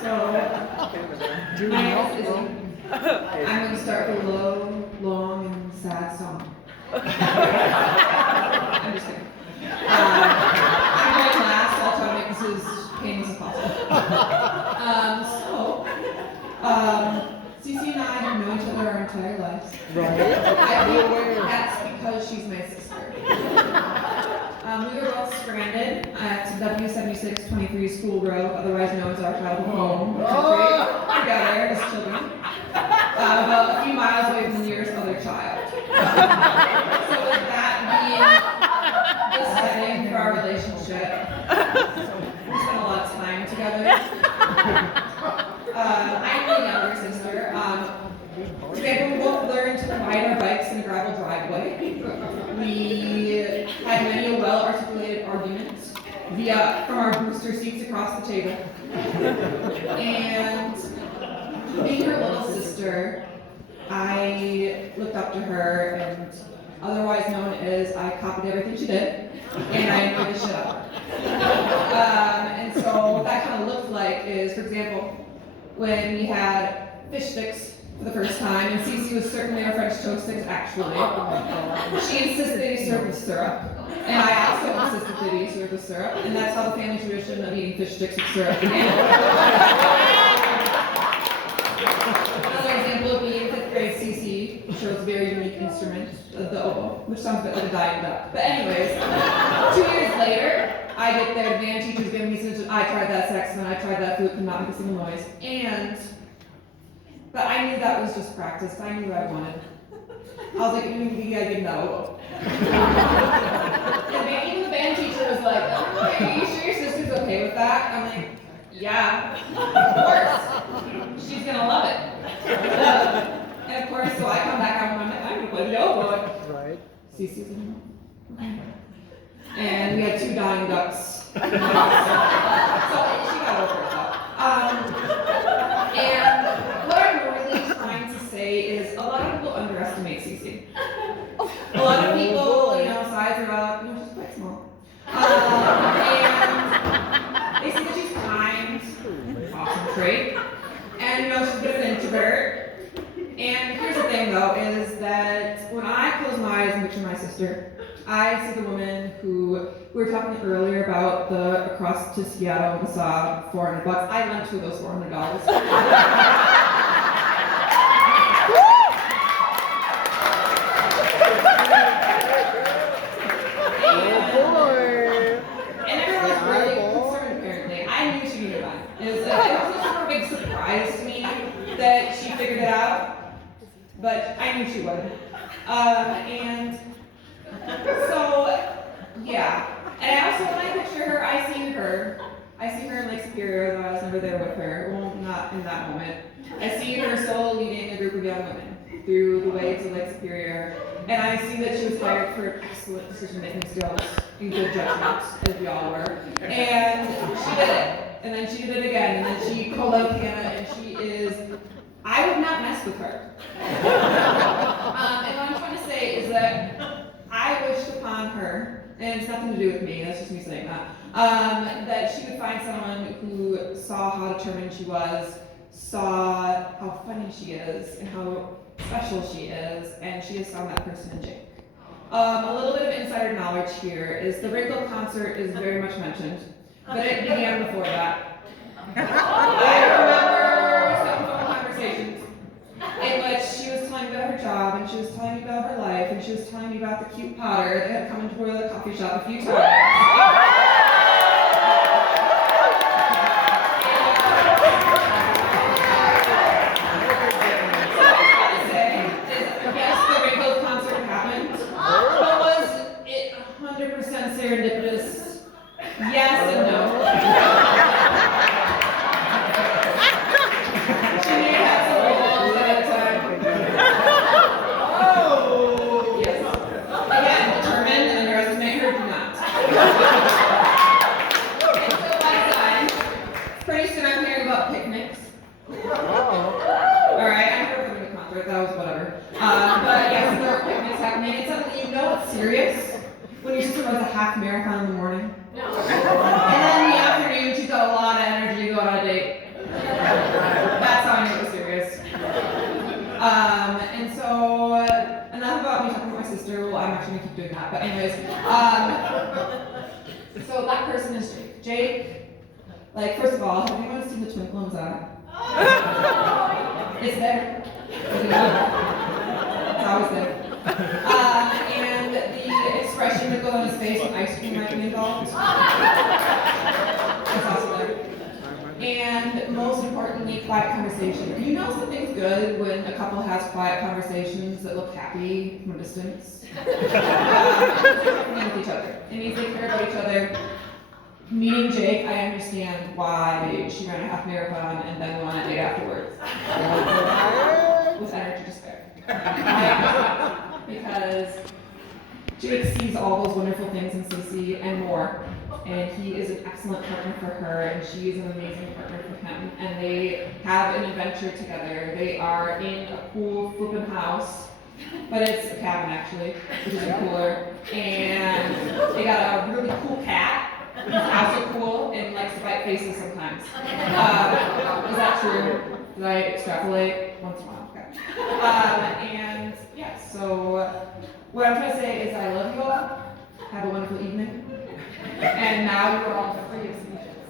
So, my name is Izzy. I'm going to start with a low, long, and sad song. I'm just kidding. I'm going last, so I'll try to make this as painless as possible. Ceci and I have known each other our entire lives. Right. I think that's because she's my sister. We were both stranded at W7623 School Road, otherwise known as our childhood home, together as children, about a few miles away from the nearest other child. So with that being the setting for our relationship, we spent a lot of time together. I'm the younger sister. Together we both learned to ride our bikes in a gravel driveway. We had many a well-articulated argument from our booster seats across the table. And being her little sister, I looked up to her, and otherwise known as I copied everything she did, and I annoyed the shit out of her. And so what that kind of looked like is, for example, when we had fish sticks for the first time, and Ceci was certainly our French toast sticks actually. She insisted they be served with syrup, and I also insisted they be served with syrup, and that's how the family tradition of eating fish sticks with syrup began. Another example would be in 5th grade, Ceci chose a very unique instrument, the oboe, which sounds a bit like a dying duck. But anyways, 2 years later, I get there, the band teacher's giving me such I tried that saxophone, I tried that flute, could not make a single noise. But I knew that was just practice. I knew what I wanted. I was like, you gotta give me that oboe. And even the band teacher was like, oh, are you sure your sister's okay with that? I'm like, yeah, of course. She's gonna love it. And of course, so I come back out and I'm gonna play the oboe. Right. Ceci's in okay. And we had 2 dying ducks. So she got over it though. And what I'm really trying to say is a lot of people underestimate Ceci. A lot of people, size her up, she's quite small. And they see that she's kind, awesome trait, and she's a bit of an introvert. And here's the thing though, is that when I close my eyes and picture my sister, I see the woman who, we were talking earlier about the across to Seattle, the saw $400. I lent her those $400. And everyone was really concerned apparently. I knew she needed one. It was a super big surprise to me that she figured it out, but I knew she would. And so, yeah. And I also, when I picture her, I see her in Lake Superior, though I was never there with her. Well, not in that moment. I see her solo leading a group of young women through the waves of Lake Superior. And I see that she was hired for excellent decision-making skills and good judgment, as we all were. And she did it. And then she did it again. And then she co-led Hannah, and she is, I would not mess with her. And what I'm trying to say is that I wished upon her, and it's nothing to do with me, that's just me saying that, that she would find someone who saw how determined she was, saw how funny she is, and how special she is, and she has found that person in Jake. A little bit of insider knowledge here is the Wrinkle concert is very much mentioned, but it began before that. I remember some phone conversations in which she was telling me about her job, and she was telling me about her life, and she was telling me about the cute Potter that had come into the coffee shop a few times. Serendipitous? Yes and no. She may have some balls at a time. Oh! Yes. Again, determined and underestimate her, do not. Until my time, pretty soon I'm hearing about picnics. Alright, I never heard of a concert, that was whatever. But yes, there are picnics happening, and suddenly you know it's serious when your sister runs a half marathon in the morning. No. And keep doing that. But anyways, so that person is Jake. Jake, like, first of all, have anyone seen the twinkle in his eye? It's there. It's always there. And the expression that goes on his face when ice cream might be involved. That's also there. And most importantly, quiet conversation. You know something's good when a couple has quiet conversations that look happy from a distance. With each other. It means they care about each other. Meeting Jake, I understand why she ran a half marathon and then won it 8 afterwards. With energy to spare. Because Jake sees all those wonderful things in Ceci and more. And he is an excellent partner for her, and she is an amazing partner for him. And they have an adventure together. They are in a cool flippin' house, but it's a cabin actually, which is cooler. And they got a really cool cat. He's also cool and likes to bite faces sometimes. Is that true? Did I extrapolate? Once in a while, okay. And yeah, so what I'm trying to say is I love you all. Have a wonderful evening. And now you are all free of solutions.